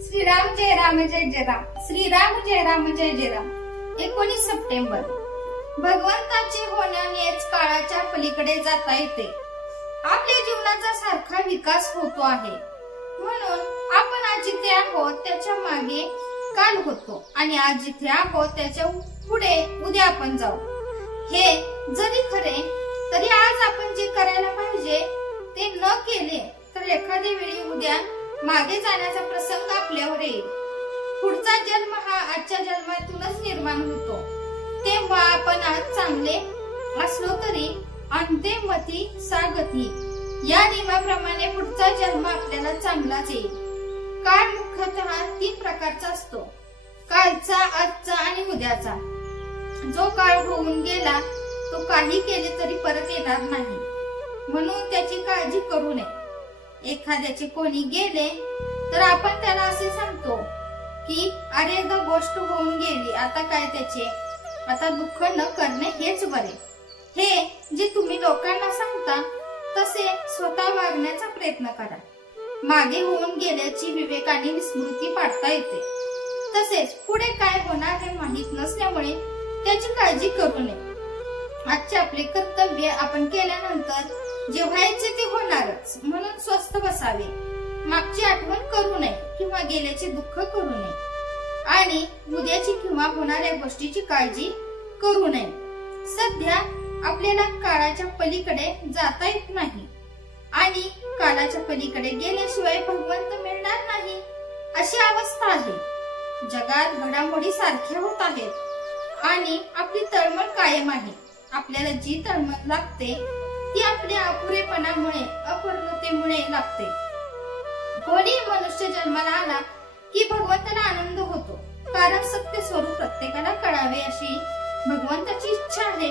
श्रीराम जय राम जय जय राम, श्रीराम जय राम जय जय Ram. 19 September भगवंताचे होण्यानेच काळाच्या पलीकडे जाता येते। आपल्या जीवनाचा सारखा विकास होतो आहे, म्हणून आपण आज जिथे आहोत त्याच्या मागे काल होतो आणि आज जिथे आहोत त्याच्या पुढे उद्या आपण जाऊ। हे जरी खरे तरी आज आपण जे करायला पाहिजे ते न केले तर एखाद्या वेळी उद्या मागे जाण्याचा प्रसंग आपल्यावर येईल। पुढचा जन्म हा आजच्या जन्मातूनच निर्माण होतो, तेव्हा आपण आज चांगले असलो तरी अंते मती सागती या नियमाप्रमाणे पुढचा जन्म आपल्याला चांगलाच येईल। काळ मुख्यतः 3 प्रकारचा असतो, कालचा, आजचा आणि उद्याचा। जो काळ होऊन गेला तो काही केले तरी परत येणार नाही, म्हणून त्याची काळजी करू नये। एखाद्याचे कोणी गेले तर आपण त्याला असे सांगतो की अरे एकदा गोष्ट होऊन गेली, आता काय त्याचे, आता दुःख न करणे हेच बरे। हे जे तुम्ही लोकांना सांगता तसे स्वतः वागण्याचा प्रयत्न करा। मागे होऊन गेल्याची विवेकाने विस्मृती पाडता येते, तसेच पुढे काय होणार हे माहित नसल्यामुळे त्याची काळजी करू नये। आजचे आपले कर्तव्य आपण केल्यानंतर जे व्हायचे ते होणारच, म्हणून स्वस्थ बसावे। मागची आठवण करू नये किंवा गेल्याचे दुःख करू नये आणि उद्याची किंवा होणाऱ्या गोष्टीची काळजी करू नये। सध्या आपल्याला काळाच्या पलीकडे जाता येत नाही आणि काळाच्या पलीकडे गेल्याशिवाय भगवंत मिळणार नाही अशी अवस्था आहे। जगात घडामोडी सारख्या होत आहेत आणि आपली तळमळ कायम आहे। आपल्याला जी तळमळ लागते ती आपल्या अपुरेपणामुळे, अपूर्णतेमुळे लागते। कोणी मनुष्य जन्माला आला की भगवंताला आनंद होतो, कारण सत्य स्वरूप प्रत्येकाला कळावे अशी भगवंताची इच्छा आहे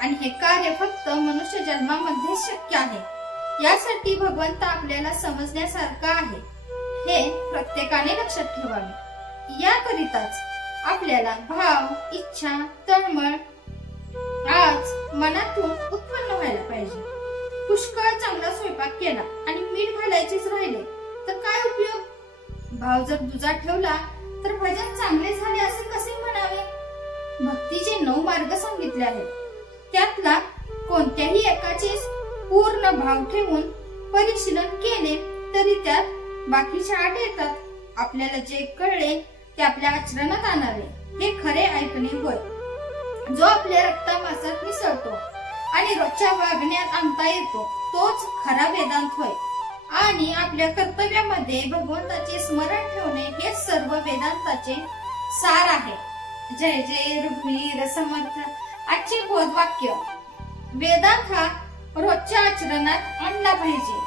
आणि हे कार्य फक्त मनुष्य जन्मामध्ये शक्य आहे। यासाठी भगवंत आपल्याला समजण्यासारखा आहे, हे प्रत्येकाने लक्षात ठेवावे। याकरिताच आपल्याला भाव, इच्छा, तळमळ आज मनातून उत्पन्न व्हायला पाहिजे। पुष्कळ चांगला स्वयंपाक केला आणि मीठ घालायचेच राहिले तर काय उपयोग? भाव जर दुजा ठेवला तर भजन चांगले झाले असे कसे म्हणावे? भक्तीचे 9 मार्ग सांगितले आहेत, त्यातला कोणत्याही एकाचे पूर्ण भाव ठेवून परिशीलन केले तरी त्यात बाकीचे 8 येतात। आपल्याला जे कळले ते आपल्या आचरणात आणावे, हे खरे ऐकणे होय। जो आपल्या रक्तामासात मिसळतो आणि रोजच्या वागण्यात आणता येतो तोच खरा वेदांत होय। आणि आपल्या कर्तव्यामध्ये भगवंताचे स्मरण ठेवणे हे सर्व वेदांताचे सार आहे। जय जय रघुवीर समर्थ। आजचे बोधवाक्य, वेदांत हा रोजच्या आचरणात आणला पाहिजे।